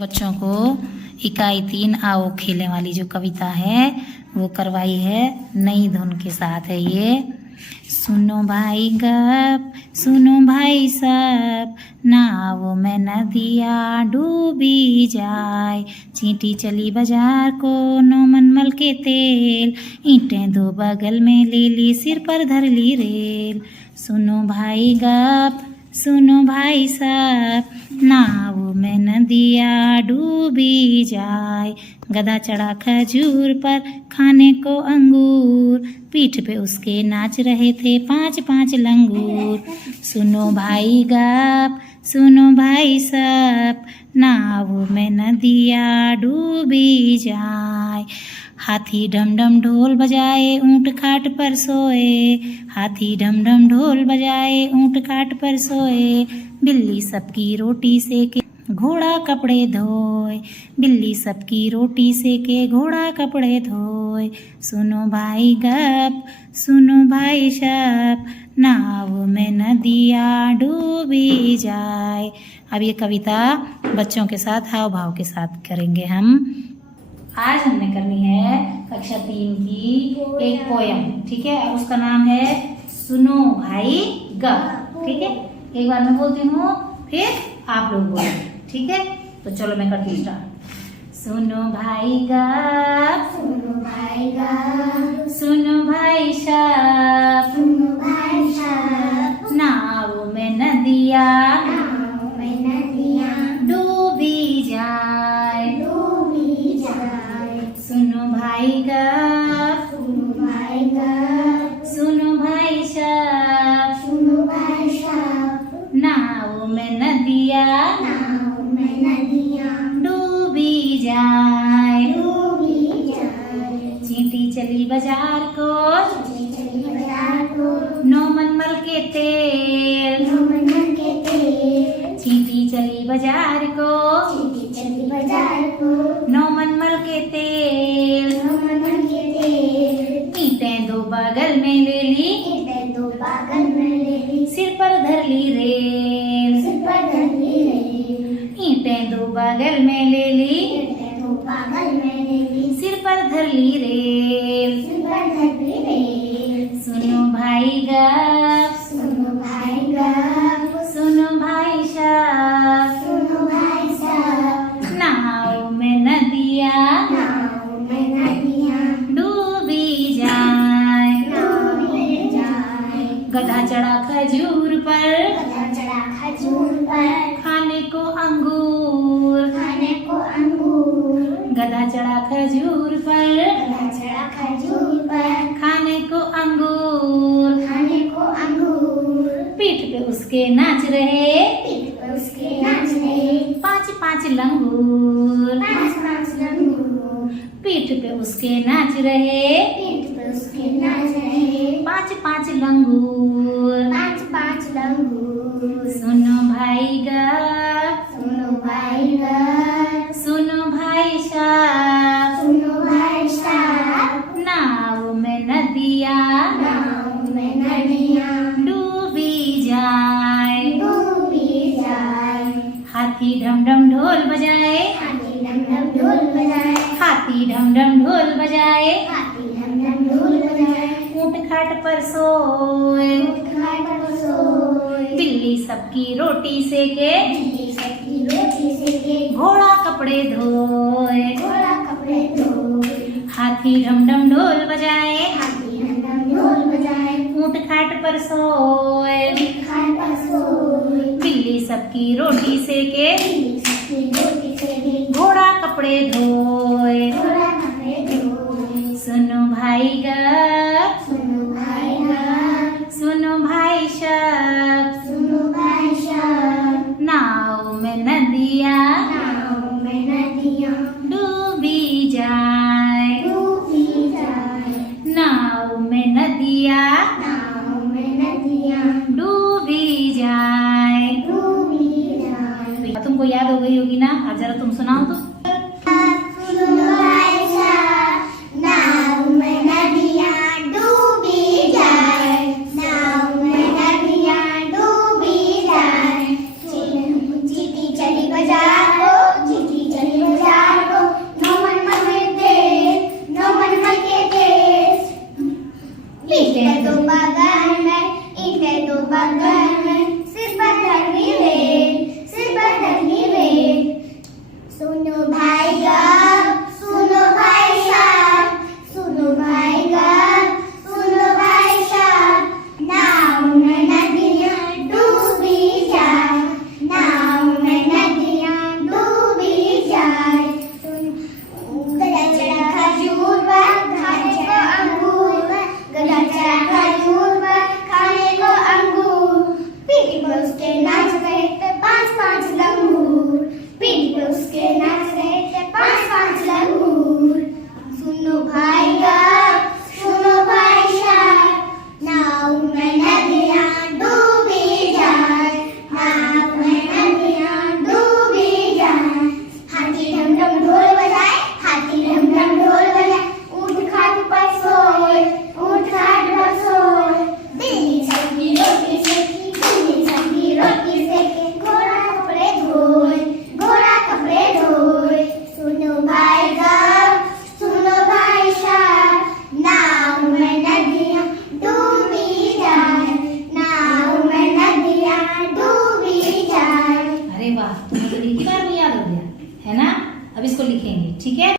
बच्चों को इकाई 3 आओ खेलने वाली जो कविता है वो करवाई है, नई धुन के साथ है ये। सुनो भाई गप, सुनो भाई सब, नाव में नदिया डूबी जाए। चींटी चली बाजार को, नो मनमल के तेल, ईंटें दो बगल में ले ली, सिर पर धर ली रेल। सुनो भाई गप, सुनो भाई सब, नाव में नदिया डूबी जाए। गधा चढ़ा खजूर पर, खाने को अंगूर, पीठ पे उसके नाच रहे थे 5-5 लंगूर। सुनो भाई गप, सुनो भाई सब, नाव में नदिया डूबी जाए। हाथी ढम ढम ढोल बजाए, ऊंट खाट पर सोए। हाथी ढम ढम ढोल बजाए, ऊंट खाट पर सोए। बिल्ली सबकी रोटी सेके, घोड़ा कपड़े धोए। बिल्ली सबकी रोटी सेके, घोड़ा कपड़े धोए। सुनो भाई गप, सुनो भाई शप, नाव में नदिया डूबी जाए। अब ये कविता बच्चों के साथ हाव भाव के साथ करेंगे हम। आज हमने करनी है कक्षा 3 की एक पोयम, ठीक है। और उसका नाम है सुनो भाई गप, ठीक है। एक बार मैं बोलती हूँ, फिर आप लोग बोलें, ठीक है। तो चलो मैं करती हूँ स्टार्ट। सुनो भाई गप, सुनो भाई गप, सुनो भाई शप, सुनो भाई शप, नाव में नदिया नाव में नदिया डूबी जाए, डूबी जाए। सुनो भाई गप, सुनो भाई गप, सुनो भाई शप, सुनो भाई शप, नाव में नदिया नाव में नदिया डूबी जाए। डूबी जाए। चींटी चली बाजार को, चली बाजार को, नो मनमल के तेल। नो मनमल के तेल। चींटी चली बाजार को, चली बाजार को, नो मनमल के तेल। नो मनमल के तेल। ईंटें दो बगल में ले ली, ईंटें दो बगल में ले ली, सिर पर धर ली रेल। सिर पर धर ली रेल। ईंटें दो बगल में ले ली, ईंटें दो बगल में ले ली, सिर पर धर ली रेल। सिर पर धर ली रेल। सुनो भाई गप, सुनो भाई गप, सुनो भाई शप, सुनो भाई शप, नाव में नदिया नाव में नदिया डूबी जाए। डूबी जाए। गधा चढ़ा खजूर पर, गधा चढ़ा खजूर पर, खाने को अंगूर। खाने को अंगूर। गधा चढ़ा खजूर पर, गधा चढ़ा खजूर पर, खाने को अंगूर। खाने को अंगूर। पीठ पे उसके नाच रहे पीठ पर उसके नाच रहे 5-5 लंगूर। 5-5 लंगूर। पीठ पे उसके नाच रहे पीठ पर उसके नाच रहे 5-5 लंगूर। 5-5 लंगूर। सुनो भाई गप, सुनो भाई गप, सुनो भाई शप, सुनो भाई शप, नाव में नदिया नाव में नदिया डूबी जाए। डूबी जाए। हाथी ढम ढम ढोल बजाए, हाथी ढम ढम ढोल बजाए, हाथी ढम ढम ढोल बजाए। हाथी ढम ढम ढोल बजाए। ऊंट खाट पर सोए, खाट पर सोए। बिल्ली सबकी रोटी सेके, बिल्ली सबकी रोटी सेके, घोड़ा कपड़े धोए। घोड़ा कपड़े धोए। हाथी ढम ढम ढोल बजाए, हाथी ढम ढम ढोल बजाए, ऊंट खाट पर सोए। खाट पर सोए। बिल्ली सबकी रोटी सेके, बिल्ली सबकी रोटी सेके, घोड़ा कपड़े धोए। घोड़ा कपड़े धोए। सुनो भाई गप, सुनो भाई गप, सुनो भाई शप, सुनो भाई शप, नाव में नदिया नाव में नदिया डूबी जाए। डूबी जाए। नाव में नदिया नाव में नदिया डूबी जाए। डूबी जाए। तुमको याद हो गई होगी ना। अब जरा तुम सुनाओ तो। सुनो भाई शप, नाव में नदिया डूबी जाए, नाव में नदिया डूबी जाए। चींटी चली बाजार को, चींटी ठीक है।